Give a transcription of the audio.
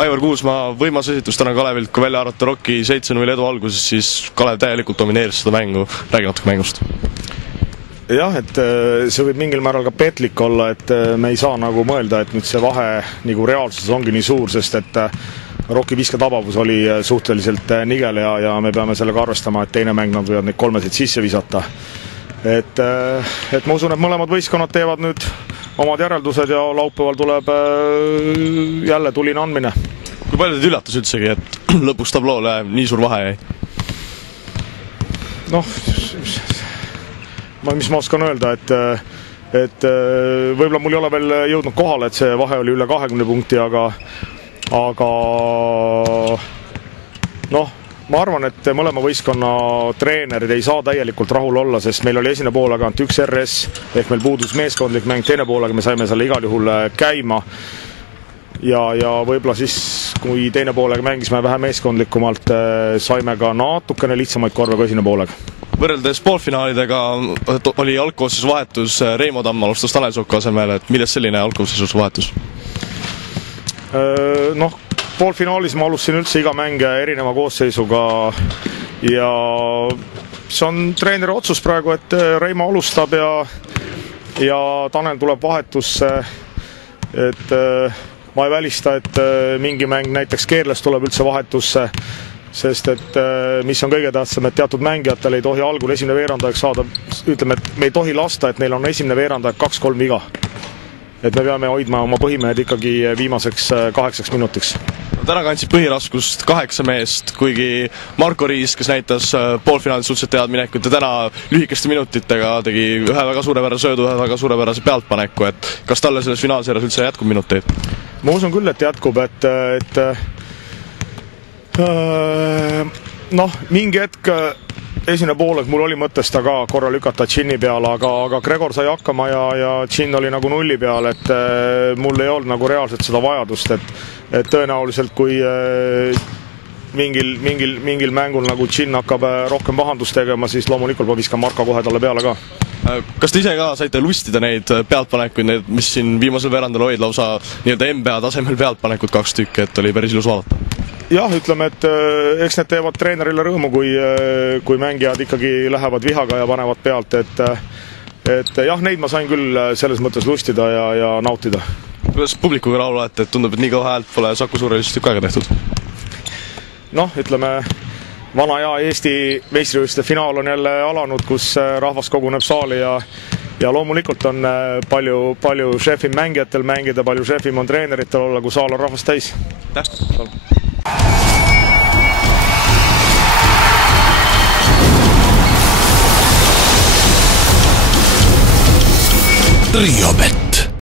Aivar Kuusmaa võimas esitus täna Kalevilt, kui välja arvata Rocki 7-0 edu alguses, siis Kalev täielikult domineeris seda mängu. Räägi natuke mängust. Jah, et see võib mingil määral ka petlik olla, et me ei saa nagu mõelda, et nüüd see vahe nagu reaalsuses ongi nii suur, sest et Rocki visketabavus oli suhteliselt nigel ja me peame sellega arvestama, et teine mäng nad võivad neid kolmesid sisse visata. Et ma usun, et mõlemad võistkonnad teevad nüüd omad järeldused ja laupäeval tuleb jälle tuline andmine. Kui palju teid üllatas üldsegi, et lõpuks tabloole nii suur vahe jäi? Noh, mis ma oskan öelda, et võib-olla mul ei ole veel jõudnud kohale, et see vahe oli üle 20 punkti, aga noh, ma arvan, et mõlema võistkonna treenerid ei saa täielikult rahul olla, sest meil oli esine poolega ainult üks RS, ehk meil puudus meeskondlik mäng, teine poolega me saime selle igal juhul käima. Ja võib-olla siis, kui teine poolega mängisime vähe meeskondlikumalt, saime ka natukene lihtsamaid korve kui esine poolega. Võrreldes poolfinaalidega oli algkoosseisus vahetus, Reimo Tamm alustas Tanel Sokku asemel, et millest selline algkoosseisus vahetus? Noh, poolfinaalis ma alustasin üldse iga mänge erineva koosseisuga ja see on treeneri otsus praegu, et Reimo alustab ja Tanel tuleb vahetusse, et ma ei välista, et mingi mäng näiteks Keerles tuleb üldse vahetusse, sest et mis on kõige tähtsam, et teatud mängijatel ei tohi algul esimene veerandaeg saada, ütleme, et me ei tohi lasta, et neil on esimene veerandaeg 2-3 viga. Et me peame hoidma oma põhimehed ikkagi viimaseks 8 minutiks. Täna kandsid põhiraskust 8 meest, kuigi Marko Riis, kes näitas poolfinaalis suhteliselt head minekut ja täna lühikeste minutitega tegi ühe väga suurepärase söödu, ühe väga suurepärase pealtpaneku, et kas talle selles finaalseeres üldse jätkub minuteid? Ma usun küll, et jätkub, et noh, mingi hetk esine poolek mul oli mõttes ta ka korra lükata Džinni peale, aga Gregor sai hakkama ja Džinn oli nagu nulli peal, et mul ei olnud nagu reaalselt seda vajadust, et tõenäoliselt kui mingil mängul nagu Džinn hakkab rohkem pahandust tegema, siis loomulikult ma viskan Marka kohe talle peale ka. Kas te ise ka saite lustida neid pealtpanekuid, mis siin viimasel verandal olid lausa nii-öelda NBA tasemel pealtpanekud 2 tükki, et oli päris ilus vaadata? Jah, ütleme, et eks need teevad treenerile rõõmu, kui mängijad ikkagi lähevad vihaga ja panevad pealt, et jah, neid ma sain küll selles mõttes lustida ja nautida. Kuidas publikuga laulu olete, et tundub, et nii kõva häält pole Saku Suurelist tükk aega tehtud? Noh, ütleme, vana ja Eesti meistrivõistluste finaal on jälle alanud, kus rahvas koguneb saali ja loomulikult on palju šefim mängijatel mängida, palju šefim on treeneritel olla, kui saal on rahvast täis. Riobet.